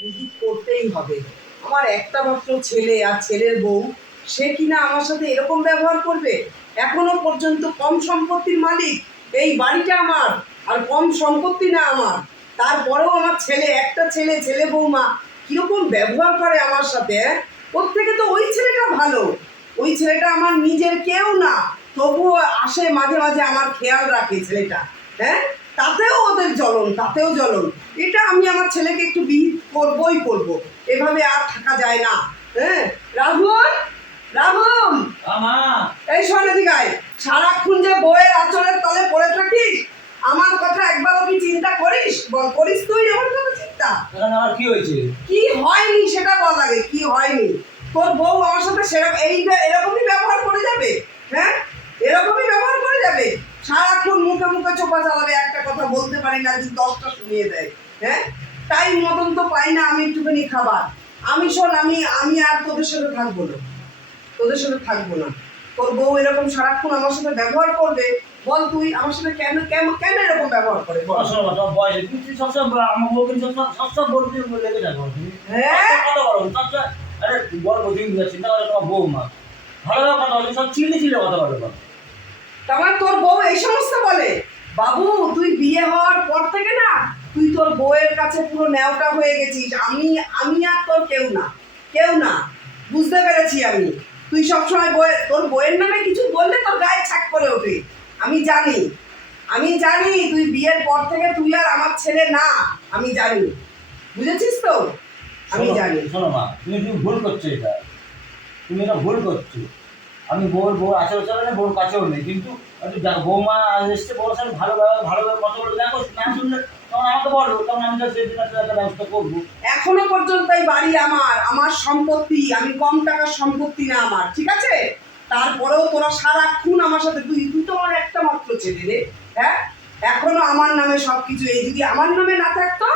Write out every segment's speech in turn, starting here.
বিহিত করতেই হবে। আমার একটা মাত্র ছেলে আর ছেলের বউ, সে কিনা আমার সাথে এরকম ব্যবহার করবে? এখনও পর্যন্ত কম সম্পত্তির মালিক এই বাড়িটা আমার, আর কম সম্পত্তি না আমার। তারপরেও আমার ছেলে, একটা ছেলে ছেলে বৌমা কীরকম ব্যবহার করে আমার সাথে হ্যাঁ? ওর থেকে তো ওই ছেলেটা ভালো। ওই ছেলেটা আমার নিজের কেউ না। তবুও আসে মাঝে মাঝে আমার খেয়াল রাখে ছেলেটা হ্যাঁ? তাতেও ওদের জ্বলন তাতেও জ্বলন। এটা আমি আমার ছেলেকে একটু বিহিত করবই করব। এভাবে আর থাকা যায় না। হ্যাঁ? রাহুল? রাহুল? আমা এই এদিকে সারাক্ষণ যে বইয়ের আচরের তলে পড়ে থাকিস আমার কথা একবারও কি চিন্তা করিস? বল করিস তুই আমার কথা চিন্তা। আমার কি হয়েছে? কি হয়নি সেটা বল আগে কি হয়নি? তোর বউ আমার সাথে সেরকম এই এরকমই ব্যবহার করে যাবে হ্যাঁ? এরকমই ব্যবহার করে যাবে। সারাক্ষণ মুখে মুখে চোপা চালাবে একটা কথা বলতে পারি না যদি দশটা শুনিয়ে দেয়। হ্যাঁ? টাইম মতন তো পাই না আমি একটুখানি খাবার। আমি শোন আমি আমি আর তোদের সাথে থাকব না। তোদের সাথে থাকব না। তোর বউ এরকম সারাক্ষণ আমার সাথে ব্যবহার করবে বল তুই আমার সাথে কেন কেন কেন এরকম ব্যবহার করে বল। আমার বউকে সবসময় বলতে লেগে হ্যাঁ? কথা বলো সবসময় আরে বউ তুমি চিন্তা করে তোমার বউ মা ভালো কথা বলো সব চিল্লি চিল্লি কথা বলো। বলো। তার বউ এই সমস্ত বলে? বাবু তুই বিয়ে হওয়ার পর থেকে না তুই তোর বউয়ের কাছে পুরো ন্যাওটা হয়ে গেছিস। আমি আমি আর তোর কেউ না কেউ না। বুঝতে পেরেছি আমি। তুই সবসময় বইয়ের তোর বইয়ের নামে কিছু বললে তোর গায়ে ছাক করে ওঠে। আমি জানি আমি জানি তুই বিয়ের পর থেকে তুই আর আমার ছেলে না আমি জানি। বুঝেছিস তো? আমি জানি। শোনো মা তুমি ভুল করছ এটা। তুমি এটা ভুল করছ। আমি বউর বউ আচরণ চালালে বউর কাছেও নেই, কিন্তু বৌমা এসছে বউর সাথে ভালোভাবে ভালোভাবে কথা বলে দেখো, না শুনলে তখন আমাকে বলো তখন আমি তো সেই দিন একটা একটা ব্যবস্থা করব। এখনও পর্যন্ত এই বাড়ি আমার আমার সম্পত্তি, আমি কম টাকার সম্পত্তি না আমার, ঠিক আছে? তারপরেও তোরা সারাক্ষণ আমার সাথে, তুই তুই তো আমার একটা মাত্র ছেলে রে হ্যাঁ? এখনও আমার নামে সব কিছু এই যদি আমার নামে না থাকতো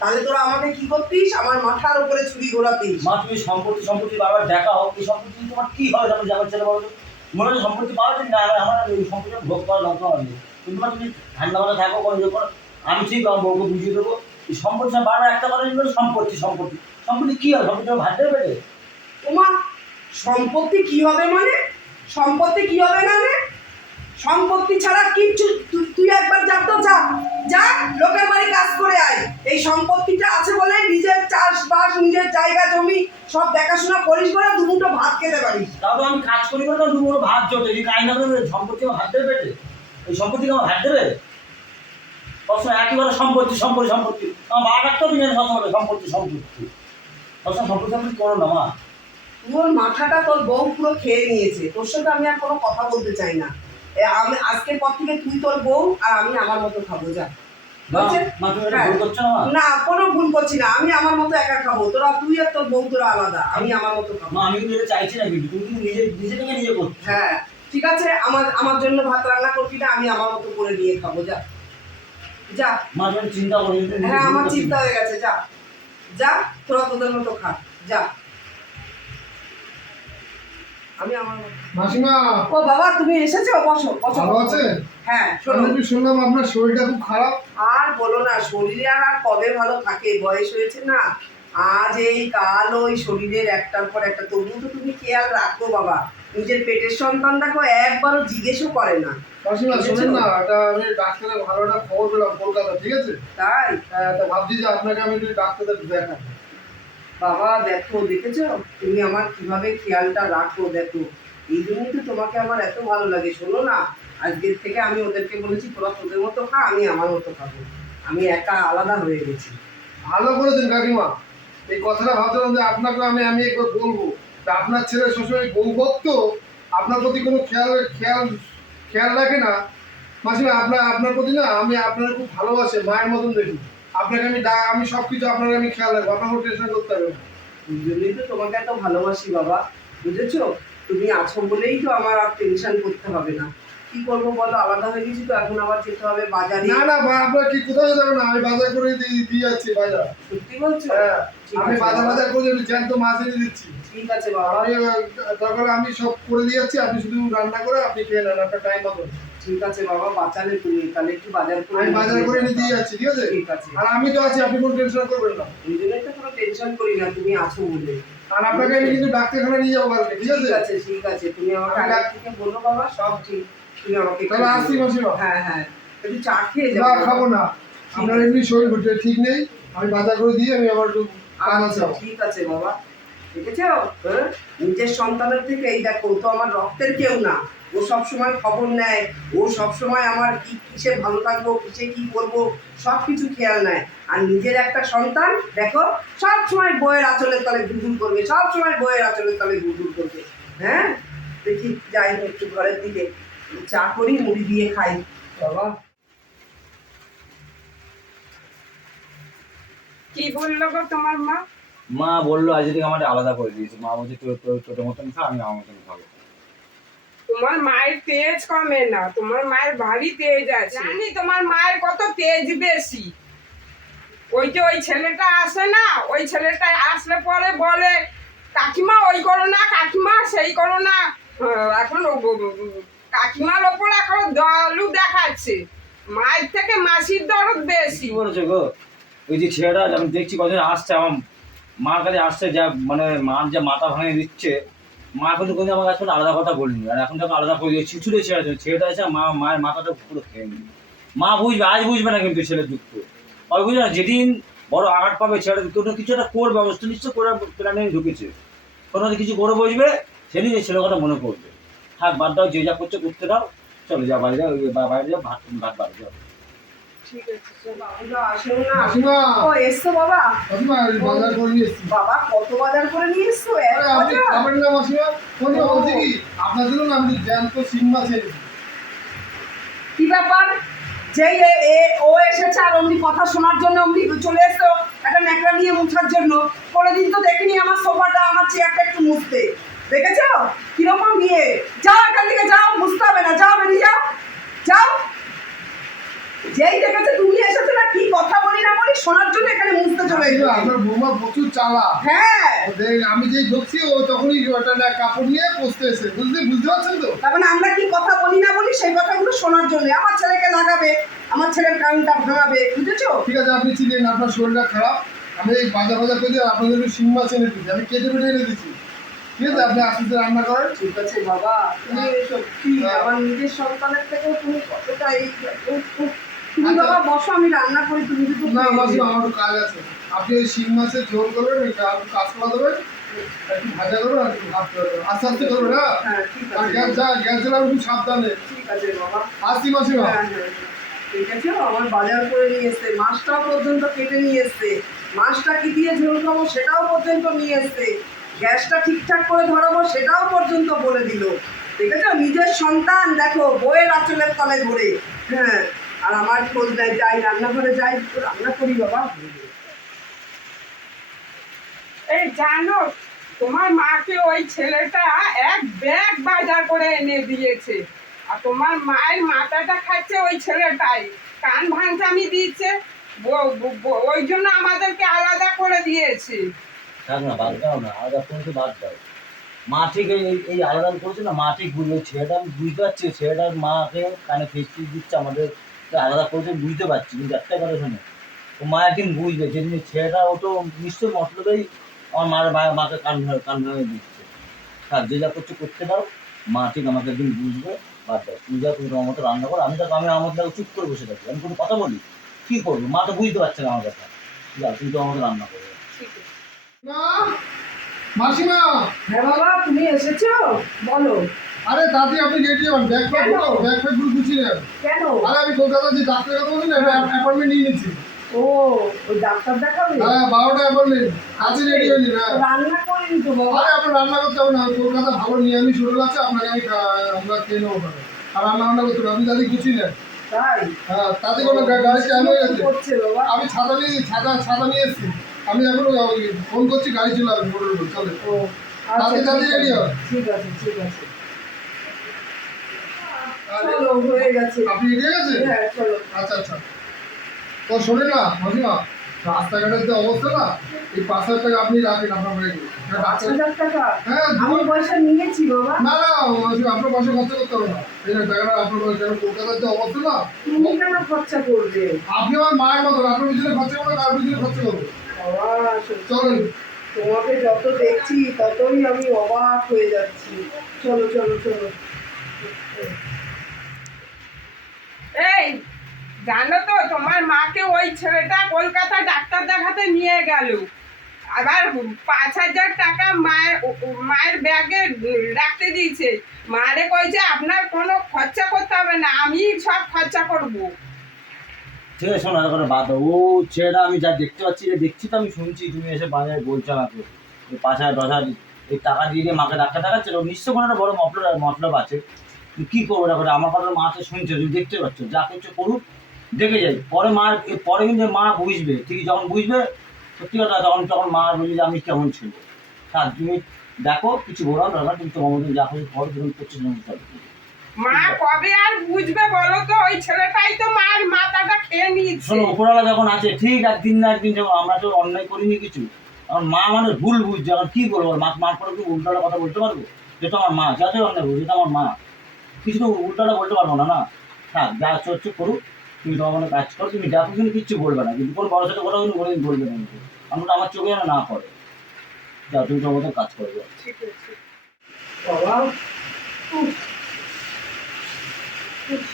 তাহলে তোরা আমাকে কি করতিস? আমার মাথার উপরে ছুরি ঘোরাতিস। মা তুমি সম্পত্তি সম্পত্তি বারবার দেখাও। এই সম্পত্তি তোমার কি হবে আমি যাবার ছেলে বলো? মনে হচ্ছে সম্পত্তি পাওয়া যায় না আমার আমার এই সম্পত্তি ভোগ করার দরকার নেই কিন্তু তুমি ঠান্ডা মাথা থাকো কোনো যখন আমি ঠিক আমার বউকে বুঝিয়ে দেবো। এই সম্পত্তি বারবার একটা কথা বলবে সম্পত্তি সম্পত্তি। সম্পত্তি কি হবে? সম্পত্তি ভাত দেবে তোমার সম্পত্তি কি হবে মানে? সম্পত্তি কি হবে না রে? সম্পত্তি ছাড়া কিচ্ছু তুই একবার যা তো যা যা লোকের বাড়ি কাজ করে আয়। এই সম্পত্তিটা আছে বলে নিজের চাষবাস নিজের জায়গা জমি সব দেখাশোনা করিস বলে দু মুঠো ভাত খেতে পারিস। তারপর আমি কাজ করি বলে তো দুপুরে ভাত জোটে। যদি কাজ না করে সম্পত্তি আমার ভাত দেবে এই সম্পত্তি আমার ভাত দেবে সবসময় একেবারে সম্পত্তি সম্পত্তি সম্পত্তি। আমার বাবা ডাক্তার তুমি সবসময় সম্পত্তি সম্পত্তি। সবসময় সম্পত্তি সম্পত্তি করো না মা। তোর মাথাটা তোর বউ পুরো খেয়ে নিয়েছে। তোর সাথে আমি আর কোনো কথা বলতে চাই না। আমি আজকের পর থেকে তুই তোর বউ আর আমি আমার মতো খাব যা। হ্যাঁ। করছ না? কোনো ভুল করছি না। আমি আমার মতো একা খাব। তোরা তুই আর তোর বউ তোরা আলাদা। আমি আমার মতো খাব। আমি কিন্তু চাইছি না কিন্তু। তুমি নিজে নিজে থেকে নিজে করছ। হ্যাঁ। ঠিক আছে আমার আমার জন্য ভাত রান্না করবি না আমি আমার মতো করে নিয়ে খাব যা। যা। চিন্তা হ্যাঁ আমার চিন্তা হয়ে গেছে যা। যা তোরা তোদের মতো খা যা। আমি আমার মাসিমা! ও বাবা তুমি এসেছ? বসো বসো। ভালো আছেন? হ্যাঁ শোনো। আমি শুনলাম আপনার শরীরটা খুব খারাপ। আর বলো না শরীরে আর আর কবে ভালো থাকে? বয়স হয়েছে না? আজ এই কাল ওই শরীরের একটার পর একটা। তবু তো তুমি খেয়াল রাখো বাবা নিজের পেটের সন্তান দেখো একবারও জিজ্ঞেসও করে না। মাসিমা বুঝেছ? শোনেন না এটা আমি ডাক্তারের ভালো একটা খবর পেলাম কলকাতা ঠিক আছে? তাই? হ্যাঁ, তা ভাবছি যে আপনাকে আমি একটু ডাক্তারদের দেখাবো বাবা, দেখো, দেখেছ? তুমি আমার কীভাবে খেয়ালটা রাখো, দেখো। এই জন্যই তো তোমাকে আমার এত ভালো লাগে, শোনো না? আজকের থেকে আমি ওদেরকে বলেছি, তোরা তোদের মতো খা, আমি আমার মতো খাব। আমি একা আলাদা হয়ে গেছি। ভালো করেছেন কাকিমা। এই কথাটা ভাবছিলাম যে আপনাকে আমি আমি একবার বলব। তা আপনার ছেলে শ্বশুরের বউ ভক্ত, আপনার প্রতি কোনো খেয়াল খেয়াল খেয়াল রাখে না? মাসিমা, আপনার আপনার প্রতি না আমি আপনার খুব ভালোবাসে, মায়ের মতন দেখি। আপনাকে আমি ডা আমি সব কিছু আপনাকে আমি খেয়াল রাখব আপনার কোনো টেনশন করতে হবে না। জন্যই তো তোমাকে এত ভালোবাসি বাবা বুঝেছ? তুমি আছো বলেই তো আমার আর টেনশন করতে হবে না। কি করব বলো? আলাদা হয়ে গেছি তো এখন আবার যেতে হবে বাজারে। না না বা আপনার কি কোথাও যাবে না? আমি বাজার করে দিয়ে দিয়ে যাচ্ছি বাজার সত্যি বলছো? হ্যাঁ আমি বাজার বাজার করে জ্যান্ত মাছ এনে দিচ্ছি। ঠিক আছে বাবা। আমি দরকার আমি সব করে দিয়ে যাচ্ছি আপনি শুধু রান্না করে আপনি খেয়ে নেন আপনার টাইম মতো। ঠিক আছে বাবা বাঁচালে তুমি তাহলে একটু বাজার করে আমি বাজার করে নিয়ে দিয়ে যাচ্ছি ঠিক আছে? ঠিক আছে। আর আমি তো আছি আপনি কোনো টেনশন করবেন না। এই জন্যই তো কোনো টেনশন করি না তুমি আছো বলে। আর আপনাকে আমি কিন্তু ডাক্তারখানা নিয়ে যাব কালকে ঠিক আছে? ঠিক আছে ঠিক আছে তুমি আমাকে আগে থেকে বলো বাবা সব ঠিক। তুমি আমাকে তাহলে আসছি মাসিমা। হ্যাঁ হ্যাঁ। একটু চা খেয়ে না খাব না। আপনার এমনি শরীর ঠিক নেই। আমি বাজার করে দিয়ে আমি আবার একটু আচ্ছা ঠিক আছে বাবা। দেখেছ? হ্যাঁ? নিজের সন্তানের থেকে, এই দেখো তো আমার রক্তের কেউ না। ও সব সময় খবর নেয়। ও সব সময় আমার কি কিসে ভালো থাকব, কিসে কি করব সব কিছু খেয়াল নেয়। আর নিজের একটা সন্তান, দেখো সব সময় বইয়ের আঁচলের তলে গুড়গুড় করবে সব সময় বইয়ের আঁচলের তলে গুড়গুড় করবে। হ্যাঁ? দেখি, যাই একটু ঘরের দিকে। চা করি, মুড়ি দিয়ে খাই। বাবা। কি বলল গো তোমার মা? মা বলল আজ থেকে আমাদের আলাদা করে দিয়েছে। মা বলছে তোর তোর তোর মতন খা আমি আমার মতন খাব। তোমার মায়ের তেজ কমে না তোমার মায়ের ভারী তেজ আছে। জানি তোমার মায়ের কত তেজ বেশি। ওই যে ওই ছেলেটা আসে না ওই ছেলেটা আসলে পরে বলে কাকিমা ওই করো না কাকিমা সেই করো না। আহ, এখন কাকিমার ওপর এখন দলু দেখাচ্ছে। মায়ের থেকে মাসির দরদ বেশি। বলেছে গো? ওই যে ছেলেটা আমি দেখছি কদিন আসছে আমার মার কাছে আসছে, যা মানে মার যা মাথা ভাঙে দিচ্ছে, মা কিন্তু কোনো আমার কাছে আলাদা কথা বলিনি। আর এখন যখন আলাদা করে দিয়ে ছিছুড়ে ছেড়ে আছে ছেলেটা আছে মা, মায়ের মাথাটা পুরো খেয়ে নিল। মা বুঝবে, আজ বুঝবে না কিন্তু ছেলের দুঃখ। আর বুঝবে না, যেদিন বড় আঘাত পাবে ছেলেটা কোনো কিছু একটা করবে, অবস্থা নিশ্চয় করে প্ল্যানে ঢুকেছে। কোনো কিছু করে বসবে, সেদিন এই ছেলের কথা মনে পড়বে। থাক, বাদ দাও, যে যা করছে করতে দাও, চলো যা বাইরে যাও বাইরে যাও ভাত ভাত বাড়ি যাও। বাবা? কত বাজার করে নিয়ে এসছো? কি আপনার জন্য আমি জ্যান্ত শিং মাছ কি ব্যাপার? যেই এ- এ- ও এসেছে আর অমনি কথা শোনার জন্য অমনি চলে এসছো একটা ন্যাকড়া নিয়ে মুছার জন্য। কোনোদিন তো দেখিনি আমার সোফাটা আমার চেয়ারটা একটু মুছতে। দেখেছ? কীরকম নিয়ে যাও এখান থেকে যাও মুছতে হবে না। যাও বেরিয়ে যাও। যাও। যেই দেখেছে তুমি এসেছ না কি কথা বলি না বলি শোনার জন্য এখানে মুছতে চলে এসেছ। আপনার বৌমা প্রচুর চালা হ্যাঁ। আমি যেই ঢুকছি ও তখনই ওটা না কাপড় নিয়ে বসতে এসে বুঝতে বুঝতে পারছেন তো? তার মানে আমরা কি কথা বলি না বলি সেই কথাগুলো শোনার জন্য। আমার ছেলেকে লাগাবে আমার ছেলের কানটা ভাঙাবে বুঝেছ? ঠিক আছে আপনি চিনেন আপনার শরীরটা খারাপ। আমি এই বাজার বাজার করে আপনাদের শিং মাছ এনে দিচ্ছি। আমি কেটে পেটে এনে দিচ্ছি। ঠিক আছে আপনি আস্তে রান্না করেন ঠিক আছে বাবা। তুমি সত্যি আমার নিজের সন্তানের থেকেও তুমি কতটা এই। তুমি আচ্ছা। বাবা বসো আমি রান্না করি তুমি যদি না মাসিমা আমার একটু কাজ আছে। আপনি ওই শিং মাছের ঝোল করবেন একটু কাঁচকলা দেবেন একটু ভাজা করবেন আর একটু ভাত করবেন আস্তে আস্তে করবেন হ্যাঁ? হ্যাঁ ঠিক আর গ্যাস যা গ্যাস জ্বালাবেন একটু সাবধানে। ঠিক আছে বাবা। আসছি মাসিমা হ্যাঁ হ্যাঁ ঠিক আছে আমার বাজার করে নিয়ে এসছে। মাছটাও পর্যন্ত কেটে নিয়ে এসছে। মাছটা কি দিয়ে ঝোল খাব সেটাও পর্যন্ত নিয়ে এসছে। গ্যাসটা ঠিকঠাক করে ধরাবো সেটাও পর্যন্ত বলে দিল। ঠিক আছে নিজের সন্তান দেখো বইয়ের আঁচলের তলে ধরে। হ্যাঁ আর আমার খোঁজ দেয় যাই রান্নাঘরে যাই রান্না করি বাবা। এই জানো তোমার মাকে ওই ছেলেটা এক ব্যাগ বাজার করে এনে দিয়েছে। আর তোমার মায়ের মাথাটা খাচ্ছে ওই ছেলেটাই। কান ভাঙচামি দিচ্ছে ওই জন্য আমাদেরকে আলাদা করে দিয়েছে। থাক না বাদ দাও না আলাদা বাদ দাও। মা ঠিক এই এই- এই আলাদা করছে না মা ঠিক বুঝবে ছেলেটা আমি বুঝতে পারছি ছেলেটার মাকে কানে ফেসটি দিচ্ছে আমাদের আলাদা করছে বুঝতে পারছি কিন্তু একটাই কথা শোনো। ও মা একদিন বুঝবে যেদিন ছেলেটা ও তো নিশ্চয়ই মতলবেই আমার মার মা- মাকে কান ধরে কান ধরে দিচ্ছে। থাক যে যা করছে করতে দাও। মা ঠিক আমাকে একদিন বুঝবে বাদ দাও। তুমি যা তুমি তোমার মতো রান্না করো। আমি তো আমি আমার দেখো চুপ করে বসে থাকি। আমি কোনো কথা বলি। কী করব? মা তো বুঝতে পারছে না আমার কথা। যা তুমি তো আমার মতো রান্না করবে ঠিক মাসিমা! হ্যাঁ বাবা তুমি এসেছ? বলো। আরে দাদি আপনি রেডি হন ব্যাগ প্যাক কেন? গুলো ব্যাগ প্যাকগুলো গুছিয়ে নেন। কেন? আরে আমি কলকাতা যে ডাক্তারের কথা বলছি না অ্যাপয়েন্টমেন্ট নিয়ে নিচ্ছি। ও ওই ডাক্তার দেখাবে? হ্যাঁ বারোটা অ্যাপয়েন্টমেন্ট আজই রেডি হয়ে নিন হ্যাঁ। রান্না করিনি তো বাবা। আরে আপনার রান্না করতে হবে না কলকাতা ভালো নিরামিষ হোটেল আছে আপনাকে আমি আমরা খেয়ে নেব আর রান্না বান্না করতে হবে আপনি দাদি গুছিয়ে নেন। তাই? হ্যাঁ তাতে কোনো গাড়ি টাইম হয়ে বাবা? আমি ছাতা নিয়ে ছাতা ছাতা নিয়ে এসেছি। আমি এখন ফোন করছি গাড়ি চলে আসবে চলে। ও তাতে তাতে ঠিক ready ঠিক আছে ঠিক আছে। চলো হয়ে গেছে। আপনি রেডি হয়ে গেছে হ্যাঁ চলো। আচ্ছা আচ্ছা। তো শোনেন না মাসিমা রাস্তাঘাটের যে অবস্থা না এই পাঁচ হাজার টাকা আপনি রাখেন আপনার বাড়িতে পাঁচ হাজার টাকা? হ্যাঁ আমি পয়সা নিয়েছি বাবা। না না আপনার পাশে খরচা করতে হবে না। এই টাকাটা আপনার কেন কলকাতার যে অবস্থা না তুমি কেন খরচা করবে? আপনি আমার মায়ের মতন আপনার পিছনে খরচা করবেন তার পিছনে খরচা করব। চলেন। তোমাকে যত দেখছি ততই আমি অবাক হয়ে যাচ্ছি। চলো চলো চলো। এই, জানো তো, তোমার মাকে ওই ছেলেটা কলকাতা ডাক্তার দেখাতে নিয়ে গেল। আবার পাঁচ হাজার টাকা মায়ের মায়ের ব্যাগে রাখতে দিয়েছে। মারে কইছে, আপনার কোনো খরচা করতে হবে না, আমি সব খরচা করব। ঠিক আছে, শোনো করে বাদ ও ছেলেটা, আমি যা দেখতে পাচ্ছি যে দেখছি তো, আমি শুনছি, তুমি এসে বাজারে বলছো আমাকে পাঁচ হাজার, দশ হাজার, এই টাকা দিয়ে মাকে ডাক্তার দেখাচ্ছে নিশ্চয় কোনো একটা বড় মতলব মতলব আছে। কী করব না করে আমার কথা মা তো শুনছো তুমি দেখতে পাচ্ছ যা কিছু করুক দেখে যাই। পরে মা পরে কিন্তু মা বুঝবে ঠিক যখন বুঝবে সত্যি কথা তখন তখন মা বুঝবে যে আমি কেমন ছিল তার তুমি দেখো কিছু ঘোরাও দরকার তুমি তোমার মধ্যে যা করো তুমি করছ মা কবে আর বুঝবে বলো তো ওই ছেলেটাই তো মার মাথাটা খেয়ে নিয়েছে। শোনো উপরওয়ালা যখন আছে ঠিক একদিন না একদিন যখন আমরা তো অন্যায় করিনি কিছু আমার মা মানে ভুল বুঝছে এখন কি করব মা মার পরে কি উল্টাটা কথা বলতে পারব? যেটা আমার মা যাতে অন্যায় বুঝছে এটা আমার মা। কিছু তো উল্টাটা বলতে পারব না না? থাক যা হচ্ছে করুক তুমি তোমার মনে কাজ করো তুমি দেখো কিন্তু কিচ্ছু বলবে না কিন্তু কোনো বড় সাথে কথা কিন্তু কোনোদিন বলবে না কিন্তু আমরা আমার চোখে যেন না পড়ে। যা তুমি তোমার মতো কাজ করবে। ঠিক আছে। বাবা। উফ। উফ।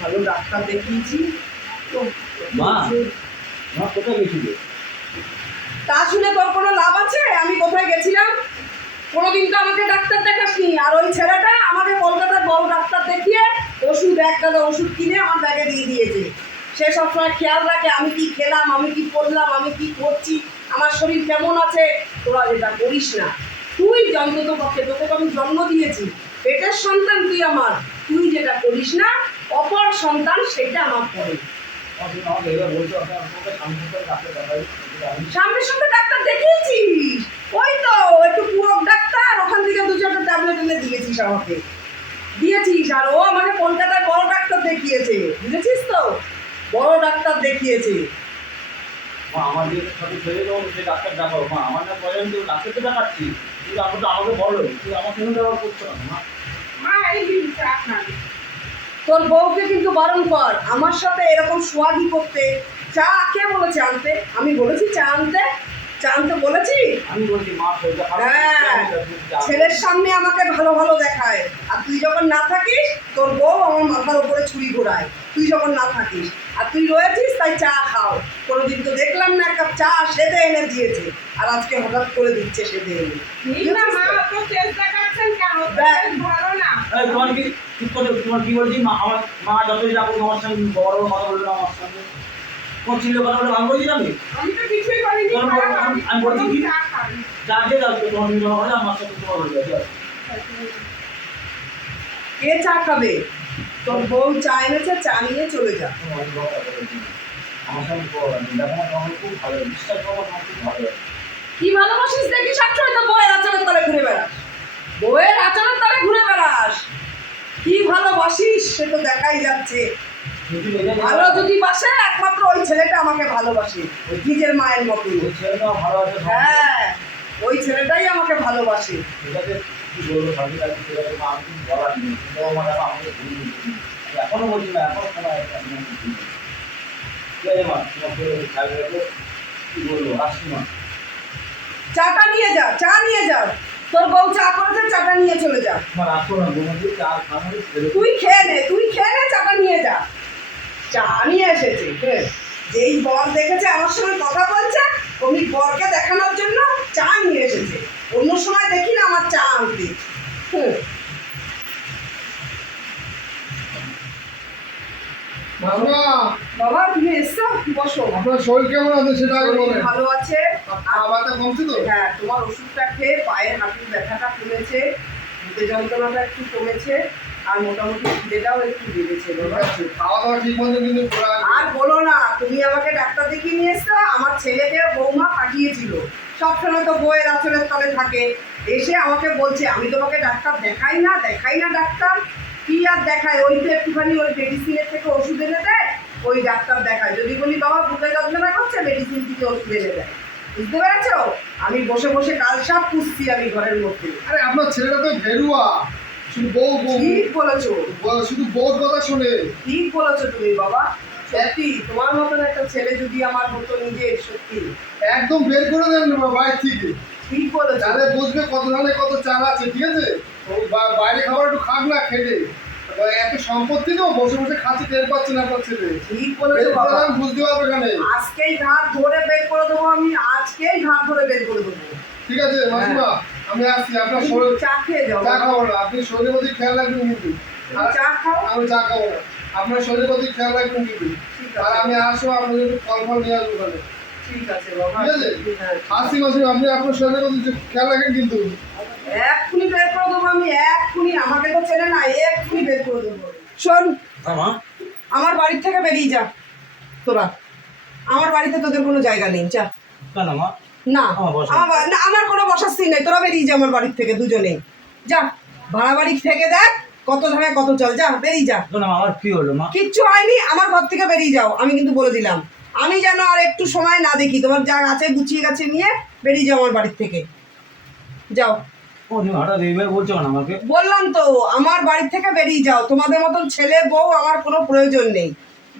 ভালো ডাক্তার দেখিয়েছি। মা মা কোথায় গেছিলে? তা শুনে তোর কোনো লাভ আছে? আমি কোথায় গেছিলাম? কোনোদিন তো আমাকে ডাক্তার দেখাসনি। আর ওই ছেলেটা আমাকে কলকাতার বড় ডাক্তার দেখিয়ে ওষুধ এক গাদা ওষুধ কিনে আমার ব্যাগে দিয়ে দিয়েছে। সে সবসময় খেয়াল রাখে, আমি কি খেলাম, আমি কি করলাম আমি কি করছি আমার শরীর কেমন আছে? তোরা যেটা করিস না। তুই জন্মত পক্ষে, তোকে তো আমি জন্ম দিয়েছি। পেটের সন্তান তুই আমার। তুই যেটা করিস না, অপর সন্তান সেটা আমার পরে সামনের সঙ্গে ডাক্তার দেখিয়েছিস? ওই তো, একটু ডাক্তার ওখান থেকে দু চারটা ট্যাবলেট এনে দিয়েছিস আমাকে। দিয়েছিস আর ও আমাকে কলকাতায় বড় ডাক্তার দেখিয়েছে। বুঝেছিস তো? বড় ডাক্তার দেখিয়েছে। সাথে সে ডাক্তার দেখাও। মা আমার না পর্যন্ত ডাক্তার তো দেখাচ্ছি। কিন্তু আপনি তো আমাকে বলো তুই আমার ব্যবহার করছ না। মা তোর বউকে কিন্তু বারণ কর। আমার সাথে এরকম সোয়াগি করতে চা কে বলেছে আনতে? আমি বলেছি চা আনতে। চা আনতে বলেছি? আমি বলছি মা হ্যাঁ ছেলের সামনে আমাকে ভালো ভালো দেখায়। আর তুই যখন না থাকিস তোর বউ আমার মাথার উপরে ছুরি ঘোরায়। তুই যখন না থাকিস আর তুই রয়েছিস তাই চা খাও। কোনোদিন তো দেখলাম না এক কাপ চা সেদে এনে দিয়েছে। আর আজকে হঠাৎ করে দিচ্ছে সেদে এনে। তো? তোমার কি তোমার কি বলছি? মা আমার মা যতই যাব তোমার সঙ্গে বড় বড় কথা বলবে আমার সঙ্গে। কোন ছিল কথা বলে আমি বলছি না আমি আমি তো কিছুই করিনি আমি বলছি কি? যা যে তোমার হবে আমার সাথে তোমার হয়ে যাবে কে চা খাবে? তোর বউ চা এনেছে চা নিয়ে চলে যা। কি ভালোবাসিস দেখি? সবসময় তো বউয়ের আচরণ তলে ঘুরে বেড়াস। বউয়ের আচরণ তলে ঘুরে বেড়াস। কি ভালোবাসিস সে তো দেখাই যাচ্ছে। ভালো যদি বাসে একমাত্র ওই ছেলেটা আমাকে ভালোবাসে ওই নিজের মায়ের মতো। হ্যাঁ ওই ছেলেটাই আমাকে ভালোবাসে। এখনও বলছি না এখনও সময় আছে আমি বুঝি ঠিক আছে মা তোমাকে কি বলব আসছি মা চাটা নিয়ে যা চা নিয়ে যা। তোর বউ চা করেছে চাটা নিয়ে চলে যা। তুই খেয়ে নে তুই খেয়ে নে চাটা নিয়ে যা। চা নিয়ে এসেছে। যেই বর দেখেছে আমার সঙ্গে কথা বলছে অমনি বরকে দেখানোর জন্য চা নিয়ে এসেছে। অন্য সময় দেখি না আমার চা আনতে। হুম। বাবা তুমি এসছো? বসো। আপনার শরীর কেমন আছে সেটা আগে বলেন। ভালো আছে। খাবারটা কমছে তো? হ্যাঁ তোমার ওষুধটা খেয়ে পায়ের হাঁটুর ব্যথাটা কমেছে বুকে যন্ত্রণাটা একটু কমেছে। আর মোটামুটি খিদেটাও একটু বেড়েছে বাবা খাওয়া দাওয়া ঠিক মতো কিন্তু আর বলো না তুমি আমাকে ডাক্তার দেখিয়ে নিয়ে এসছো আমার ছেলেকে বৌমা পাঠিয়েছিল। সবসময় তো বইয়ের আচরের তলে থাকে। এসে আমাকে বলছে আমি তোমাকে ডাক্তার দেখাই না দেখাই না ডাক্তার। কি আর দেখায়? ওই তো একটুখানি ওই মেডিসিনের থেকে ওষুধ এনে দেয় ওই ডাক্তার দেখায়। যদি বলি বাবা বুকে যন্ত্রণা করছে মেডিসিন থেকে ওষুধ এনে দেয়। বুঝতে পেরেছ? আমি বসে বসে কাল সাপ পুষছি আমি ঘরের মধ্যে। আরে আপনার ছেলেটা তো ভেরুয়া শুধু বউ বউ ঠিক বলেছ। শুধু বউর কথা শোনে। ঠিক বলেছ তুমি বাবা। সত্যি তোমার মতন একটা ছেলে যদি আমার হতো নিজের সত্যি। একদম বের করে দেন বাইরে থেকে। ঠিক বলেছ। তাহলে বুঝবে কত ধানে কত চাল আছে ঠিক আছে? বাইরে খাবার একটু খাক না খেলে। এত সম্পত্তি তো বসে বসে খাচ্ছে টের পাচ্ছে না আপনার ছেলে। ঠিক বলেছ বাবা। বুঝতে পারবে এখানে। আজকেই ঘাট ধরে বের করে দেবো আমি আজকেই ঘাট ধরে বের করে দেবো। ঠিক আছে মাসিমা। আমি আসছি আপনার শরীর চা খেয়ে যাও। চা। খাব না আপনি শরীরের প্রতি খেয়াল রাখবেন কিন্তু। চা খাও আমি চা খাব না। আপনার শরীরের প্রতি খেয়াল রাখবেন কিন্তু। ঠিক আর আমি আসব আপনার একটু ফল ফল নিয়ে আসব ওখানে ঠিক আছে বাবা। ঠিক আছে? হ্যাঁ। আসছি আপনি আপনার শরীরের প্রতি খেয়াল রাখেন কিন্তু। এক্ষুনি বের করে দেবো আমি এক্ষুনি আমাকে তো চেনে না এক্ষুনি বের করে দেবো। শোন আমার বাড়ির থেকে বেরিয়ে যা তোরা। আমার বাড়িতে তোদের কোনো জায়গা নেই যা। কেন মা। না না, আমার কোনো বসার সিন নেই। তোরা বেরিয়ে যা আমার বাড়ির থেকে দুজনেই যা ভাড়া বাড়ি থেকে দেখ কত ধারে কত চল। যা বেরিয়ে যা। আমার কি হলো মা? কিচ্ছু হয়নি আমার ঘর থেকে বেরিয়ে যাও আমি কিন্তু বলে দিলাম। আমি যেন আর একটু সময় না দেখি তোমার যা আছে গুছিয়ে গাছে নিয়ে বেরিয়ে যাও আমার বাড়ির থেকে। যাও। বললাম তো আমার বাড়ির থেকে বেরিয়ে যাও। তোমাদের মতন ছেলে বউ আমার কোনো প্রয়োজন নেই।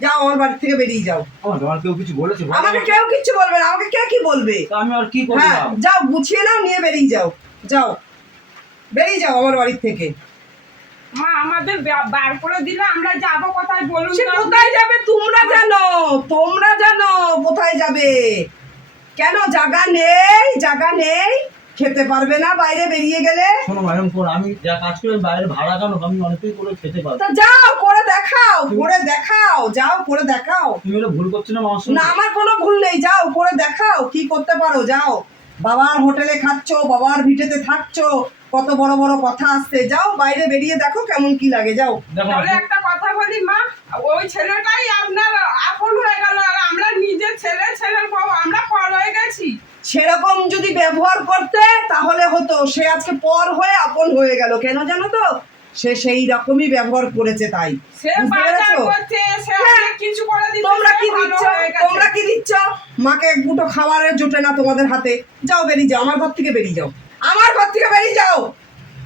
যাও আমার বাড়ির থেকে বেরিয়ে যাও। আমার কেউ কিছু বলেছে? আমাকে কেউ কিচ্ছু বলবে না আমাকে কে কি বলবে? আমি আর কি করব হ্যাঁ যাও গুছিয়ে নাও নিয়ে বেরিয়ে যাও। যাও বেরিয়ে যাও আমার বাড়ির থেকে। মা আমাদের বার করে দিলে আমরা যাব কোথায় বলুন সে কোথায় যাবে তোমরা জানো তোমরা জানো কোথায় যাবে। কেন? জায়গা নেই জায়গা নেই। খেতে পারবে না বাইরে বেরিয়ে গেলে। শোনো ম্যাডাম কোন আমি যা কাজ করি বাইরে ভাড়া কেন? আমি অনেকেই করে খেতে পারব। তা যাও করে দেখাও করে দেখাও যাও করে দেখাও। তুমি এটা ভুল করছ না আমার না আমার কোনো ভুল নেই যাও করে দেখাও কি করতে পারো যাও। বাবার হোটেলে খাচ্ছ বাবার ভিটেতে থাকছো কত বড় বড় কথা আসছে। যাও বাইরে বেরিয়ে দেখো কেমন কি লাগে যাও। তাহলে একটা কথা বলি মা ওই ছেলেটাই আপনার আপন হয়ে গেল আর আমরা নিজের ছেলে ছেলের বউ আমরা পর হয়ে গেছি। সেরকম যদি ব্যবহার করতে তাহলে হতো। সে আজকে পর হয়ে আপন হয়ে গেল। কেন জানো তো? সে সেই রকমই ব্যবহার করেছে তাই। হ্যাঁ। তোমরা কি দিচ্ছ? তোমরা কি দিচ্ছ? মাকে এক দুটো খাবারের জোটে না তোমাদের হাতে। যাও বেরিয়ে যাও আমার ঘর থেকে বেরিয়ে যাও। আমার ঘর থেকে বেরিয়ে যাও!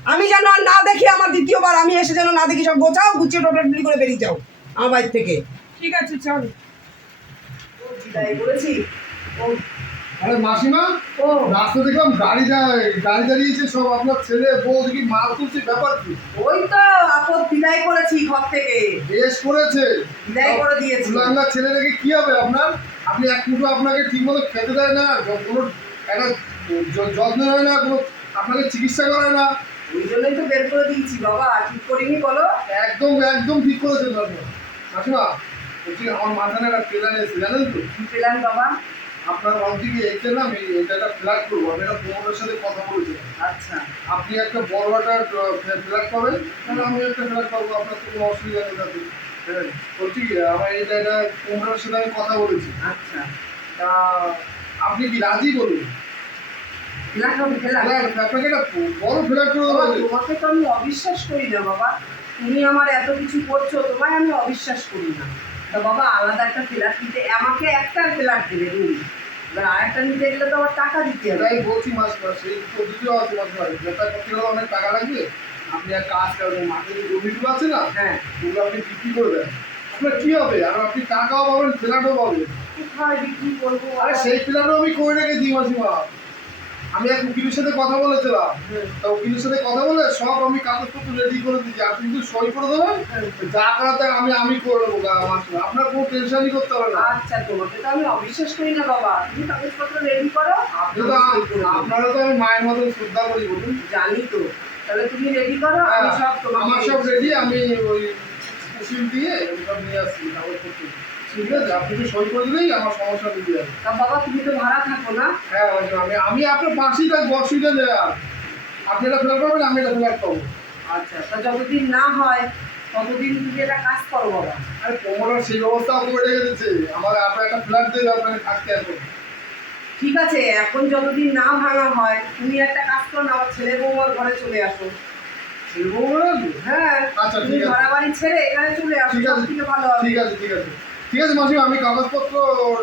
আমি যেন আর না দেখি আমার দ্বিতীয়বার আমি এসে যেন না দেখি সব গোছাও গুছিয়ে টোটালি করে বেরিয়ে যাও আমার বাড়ি থেকে। ঠিক আছে চল। বিদায় বলেছি? ও আরে মাসিমা ও। রাস্তা দেখলাম গাড়ি গাড়ি দাঁড়িয়েছে সব আপনার ছেলে বউ দেখি মাল তুলছে ব্যাপার কি? ওই তো আপদ বিদায় করেছি ঘর থেকে। বেশ করেছে। বিদায় করে দিয়েছি। উলাঙ্গা ছেলে রেখে কি হবে আপনার? আপনি এক মুঠো আপনাকে ঠিক মতো খেতে দেয় না কোনো একটা যত্ন হয় না কোনো আপনাকে চিকিৎসা করে না। ওই জন্যই তো বের করে দিয়েছি বাবা। ঠিক করিনি বলো। একদম একদম ঠিক করেছেন মাসিমা বলছি আমার মাথায় একটা প্লেন এসেছে জানেন তো? কি পেলাম বাবা? আপনার অন্তিকে এসে না আমি এটা একটা ফ্ল্যাট করব। আমি একটা প্রমোটার সাথে কথা বলেছিলাম আচ্ছা। আপনি একটা বড় একটা ফ্ল্যাট পাবেন তাহলে আমি একটা ফ্ল্যাট পাবো আপনার কোনো অসুবিধা নেই তাতে। বলছি কি আমার এটা একটা প্রমোটারের সাথে আমি কথা বলেছি। আচ্ছা। তা আপনি কি রাজি বলুন? হবে ফ্ল্যাট আপনাকে একটা বড় ফ্ল্যাট করে বাবা, দেবো তোমাকে তো আমি অবিশ্বাস করি না বাবা। তুমি আমার এত কিছু করছ তোমায় আমি অবিশ্বাস করি না। তা বাবা আলাদা একটা ফ্ল্যাট নিতে আমাকে একটা ফ্ল্যাট দেবে রুম এবার আরেকটা নিতে গেলে তো আবার টাকা দিতে হবে। এটাই বলছি মাস মাস এই পদ্ধতিও আছে মাস মাস যেটা করতে গেলে অনেক টাকা লাগবে। আপনি এক কাজ করবেন মাঠে যে জমিগুলো আছে না হ্যাঁ। ওগুলো আপনি বিক্রি করে দেন। আপনার কি হবে? আর আপনি টাকাও পাবেন ফ্ল্যাটও পাবেন। কোথায় বিক্রি করব? আরে সেই প্ল্যানও আমি করে রেখেছি মাসিমা। আমি এক উকিলের সাথে কথা বলেছিলাম। তা উকিলের সাথে কথা বলে সব আমি কাগজপত্র রেডি করে দিচ্ছি আপনি কিন্তু সই করে দেবেন যা করাতে আমি আমি করে মাসিমা আপনার কোনো টেনশনই করতে হবে না। আচ্ছা তোমাকে তো আমি অবিশ্বাস করি না বাবা। তুমি কাগজপত্র রেডি করো। আপনারা তো আমি মায়ের মতন শ্রদ্ধা করি বলুন। জানি তো। তাহলে তুমি রেডি করো আমি সব তোমাকে আমার সব রেডি আমি ওই দিয়ে সব নিয়ে আসছি কাগজপত্র। ঠিক আছে আপনি তো সই করে দিলেই আমার সমস্যা মিটে যাবে তা বাবা তুমি তো ভাড়া থাকো না। হ্যাঁ আমি আমি আপনার পাশেই থাকব অসুবিধা নেই আর। আপনি পাবেন আমি ফ্ল্যাট পাবো। আচ্ছা তা যতদিন না হয় ততদিন তুমি কাজ করো বাবা। আরে কোমরের সেই করে আমার আপনার একটা ফ্ল্যাট আপনাকে থাকতে এখন ঠিক আছে এখন যতদিন না ভাঙা হয় তুমি একটা কাজ করো না আমার ছেলে বৌমার ঘরে চলে আসো। বলব না? হ্যাঁ আচ্ছা, তুমি ভাড়া বাড়ি ছেড়ে এখানে চলে আসো ঠিক সব আছে ভালো ঠিক আছে ঠিক আছে। ঠিক আছে মাসিমা আমি কাগজপত্র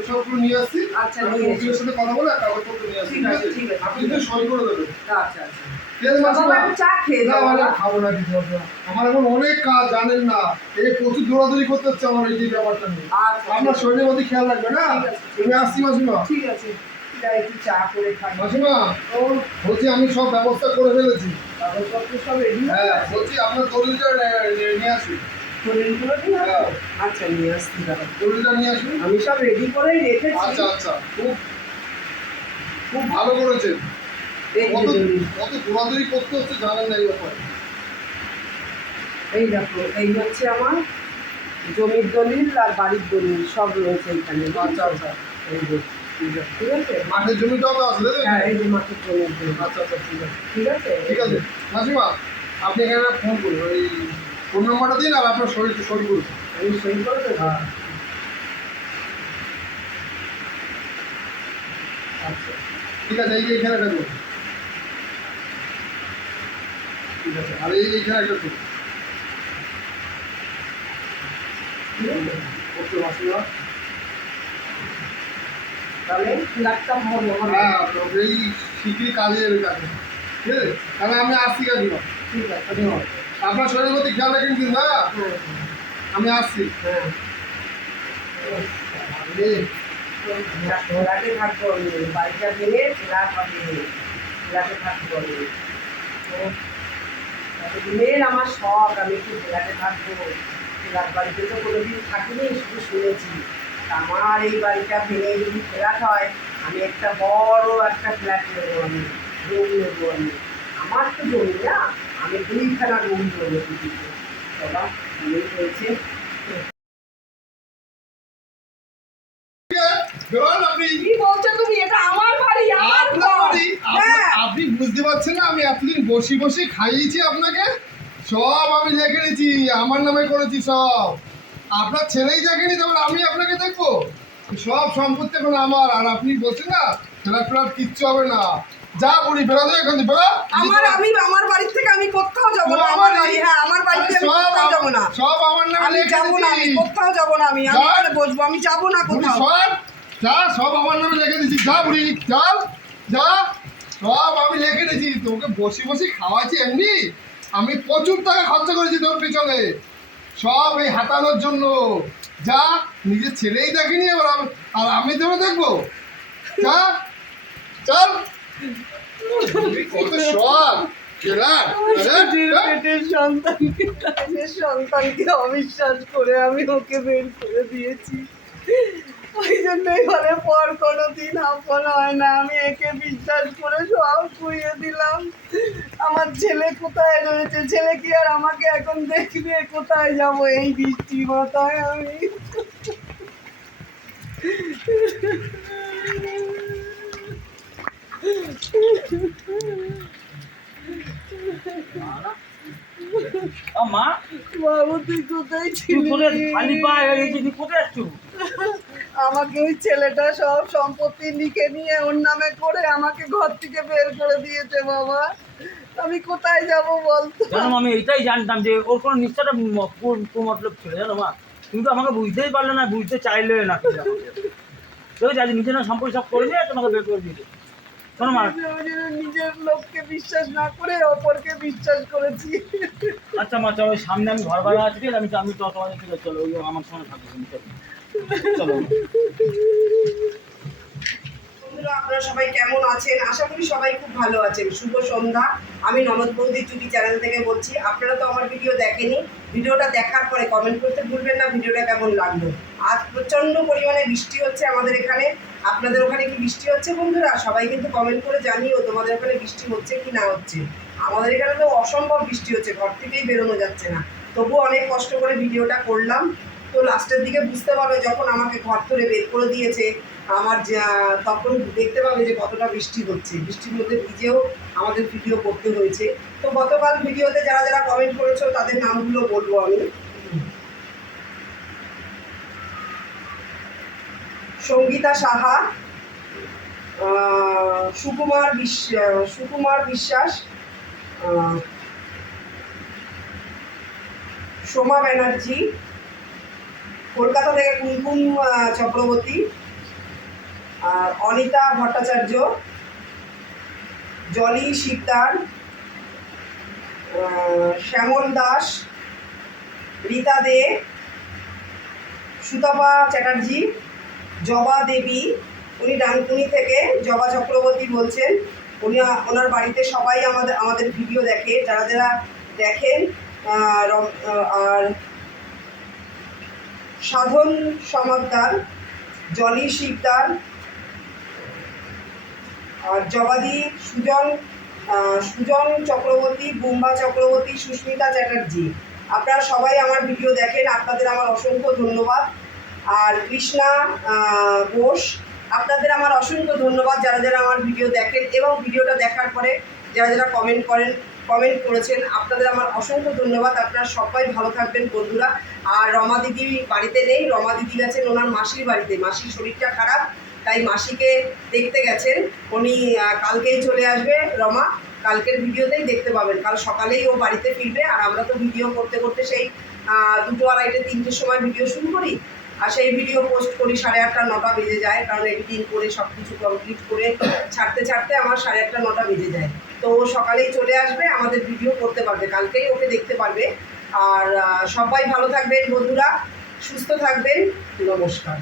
সবগুলো নিয়ে আসছি। আচ্ছা, আমি সাথে কথা বলে কাগজপত্র নিয়ে আসছি ঠিক আছে, ঠিক আছে। আপনি যদি সই করে দেবেন। আচ্ছা আচ্ছা। ঠিক আছে বাবা চা খেয়ে যাও খাব না কিছু আমার এখন অনেক কাজ জানেন না। এই প্রচুর দৌড়াদৌড়ি করতে হচ্ছে আমার এই যে ব্যাপারটা নিয়ে। আচ্ছা আপনার শরীরের প্রতি খেয়াল রাখবে না। তুমি আসছি মাসিমা। ঠিক আছে। যা একটু চা করে খাই। মাসিমা ও। বলছি আমি সব ব্যবস্থা করে ফেলেছি। কাগজপত্র সব রেডি হ্যাঁ বলছি আপনার দলিলটা নিয়ে আসি। নিয়ে? হ্যাঁ। আচ্ছা নিয়ে আসছি দাদা দলিলটা নিয়ে আসুন। আমি সব রেডি করেই রেখেছি। আচ্ছা আচ্ছা। খুব খুব ভালো করেছেন। এই কত কত দৌড়াদৌড়ি করতে হচ্ছে জানেন না এই ব্যাপারে? এই দেখো এই হচ্ছে আমার জমির দলিল আর বাড়ির দলিল সব রয়েছে এখানে। আচ্ছা আচ্ছা। এই যে ঠিক আছে? মাঠের জমিটাও তো আছে হ্যাঁ এই যে মাঠের জমির আচ্ছা আচ্ছা ঠিক আছে। ঠিক আছে? ঠিক আছে। মাসিমা আপনি এখানে ফোন করুন ওই ফোন নাম্বারটা দিন আর আপনার শরীর করুন। সই করে হ্যাঁ। আচ্ছা। ঠিক আছে এই যে এখানে একটা করুন। ঠিক আছে আর এই এইখানে একটা করুন। ওকে তাহলে হব হ্যাঁ। এই শিগগিরই কাজে। ঠিক আছে? তাহলে আমি আসছি কাকিমা ঠিক আছে ধন্যবাদ। আপনার শরীরের প্রতি খেয়াল রাখেন কিন্তু হ্যাঁ? হ্যাঁ আমি আসছি। এতদিনের আমার শখ আমি একটু ফ্ল্যাটে থাকব ফ্ল্যাট বাড়িতে তো কোনোদিন থাকিনি শুধু শুনেছি আমার এই বাড়িটা ভেঙে যদি ফ্ল্যাট হয় আমি একটা বড় একটা ফ্ল্যাট নেব আমি রুম নেব আমি আমার তো জমি না। আমি দুইখানা রুম নেব পৃথিবীতে বাবা এই হয়েছে। আপনি কি বলছো তুমি? এটা আমার বাড়ি আমার আপনার ঘর। বাড়ি? হ্যাঁ। আপনি- বুঝতে পারছেন না আমি এতদিন বসে বসে খাইয়েছি আপনাকে। সব আমি লিখে নিয়েছি আমার নামে করেছি সব। আপনার ছেলেই দেখেনি তারপর আমি আপনাকে দেখব? সব সম্পত্তি এখন আমার আর আপনি বলছেন না ফ্ল্যাট ফ্ল্যাট কিচ্ছু হবে না। যা করি বেরোতে এখান থেকে বেরো আমার আমি আমার বাড়ি থেকে আমি কোথাও যাব না আমার বাড়ি হ্যাঁ আমার বাড়িতে আমি কোথাও যাব না। সব আমার নামে আমি যাব না আমি। কোথাও যাব না আমি আমি। এখানে বসবো? আমি যাব না কোথাও? সব যা সব আমার নামে লিখে দিয়েছি যা বুড়ি চল যা। সব আমি লিখে দিয়েছি তোকে বসে বসে খাওয়াচ্ছি এমনি। আমি প্রচুর টাকা খরচা করেছি তোর পিছনে। সব এই হাতানোর জন্য। যা নিজের ছেলেই দেখিনি এবার আর আমি তোকে দেখব। যা চল। সন্তানকে সন্তানকে অবিশ্বাস করে আমি ওকে বের করে দিয়েছি ওই জন্যই ঘরে পর কোনো দিন আপন হয় না আমি একে বিশ্বাস করে সব শুয়ে দিলাম আমার ছেলে কোথায় রয়েছে ছেলে কি আর আমাকে এখন দেখবে কোথায় যাব এই বৃষ্টি মাথায় আমি মা বাবু তুই কোথায় ছিলি? খালি পা গেছিস তুই আমাকে ওই ছেলেটা সব সম্পত্তি লিখে নিয়ে ওর নামে করে আমাকে ঘর থেকে বের করে দিয়েছে বাবা। আমি কোথায় যাব বলতো? জানো আমি এটাই জানতাম যে ওর কোনো নিশ্চয়টা মতলব ছিল জানো মা? তুমি তো আমাকে বুঝতেই পারলে না বুঝতে চাইলে না। দেখেছি আজ নিজের নামে সম্পর্ক সব করে দিয়ে তোমাকে বের করে দিয়েছে। শোনো মা। নিজের লোককে বিশ্বাস না করে অপরকে বিশ্বাস করেছি। আচ্ছা মা চলো সামনে আমি ঘর ভাড়া আছি আমি আমি তো তোমাদের চলো আমার সঙ্গে থাকবে চলো। বন্ধুরা, আপনারা সবাই কেমন আছেন? আশা করি সবাই খুব ভালো আছেন। শুভ সন্ধ্যা। আমি ননদ বৌদি চুটি চ্যানেল থেকে বলছি, আপনারা তো আমার ভিডিও দেখেনি। ভিডিওটা দেখার পরে কমেন্ট করতে ভুলবেন না, ভিডিওটা কেমন লাগল? আজ প্রচণ্ড পরিমাণে বৃষ্টি হচ্ছে আমাদের এখানে। আপনাদের ওখানে কি বৃষ্টি হচ্ছে বন্ধুরা? সবাই কিন্তু কমেন্ট করে জানিও তোমাদের ওখানে বৃষ্টি হচ্ছে কি না হচ্ছে। আমাদের এখানে তো অসম্ভব বৃষ্টি হচ্ছে, ঘর থেকেই বেরোনো যাচ্ছে না। তবু অনেক কষ্ট করে ভিডিওটা করলাম। তো লাস্টের দিকে বুঝতে পারবে যখন আমাকে ঘর ধরে বের করে দিয়েছে। আমার তখন দেখতে পাবে যে কতটা বৃষ্টি হচ্ছে। বৃষ্টির মধ্যে ভিজেও আমাদের ভিডিও করতে হয়েছে। তো গতকাল ভিডিওতে যারা যারা কমেন্ট করেছ, তাদের নামগুলো বলব আমি। সঙ্গীতা সাহা সুকুমার বিশ্বাস সুকুমার বিশ্বাস সোমা ব্যানার্জি, কলকাতা থেকে কুমকুম চক্রবর্তী আর অনিতা ভট্টাচার্য, জলি শিকদার শ্যামল দাস, রীতা দে, সুতপা চ্যাটার্জি, জবা দেবী, উনি ডানকুনি থেকে জবা চক্রবর্তী বলছেন। উনি ওনার বাড়িতে সবাই আমাদের আমাদের ভিডিও দেখে, যারা যারা দেখেন আর সাধন সমাদ্দার জলি শিকদার আর জবাদি, সুজন সুজন চক্রবর্তী, বুম্বা চক্রবর্তী, সুস্মিতা চ্যাটার্জি। আপনারা সবাই আমার ভিডিও দেখেন, আপনাদের আমার অসংখ্য ধন্যবাদ। আর কৃষ্ণা ঘোষ আপনাদের আমার অসংখ্য ধন্যবাদ যারা যারা আমার ভিডিও দেখেন এবং ভিডিওটা দেখার পরে যারা যারা কমেন্ট করেন কমেন্ট করেছেন, আপনাদের আমার অসংখ্য ধন্যবাদ। আপনারা সবাই ভালো থাকবেন বন্ধুরা। আর রমা দিদি বাড়িতে নেই, রমা দিদি গেছেন ওনার মাসির বাড়িতে। মাসির শরীরটা খারাপ তাই মাসিকে দেখতে গেছেন। উনি কালকেই চলে আসবে রমা। কালকের ভিডিওতেই দেখতে পাবেন। কাল সকালেই ও বাড়িতে ফিরবে। আর আমরা তো ভিডিও করতে করতে সেই দুটো আড়াইটে, তিনটের সময় ভিডিও শুরু করি। আর সেই ভিডিও পোস্ট করি সাড়ে আটটা, নটা বেজে যায়। কারণ এডিটিং করে সব কিছু কমপ্লিট করে ছাড়তে ছাড়তে আমার সাড়ে আটটা, নটা বেজে যায়। তো ও সকালেই চলে আসবে, আমাদের ভিডিও করতে পারবে। কালকেই ওকে দেখতে পারবে। আর সবাই ভালো থাকবেন বন্ধুরা। সুস্থ থাকবেন। নমস্কার।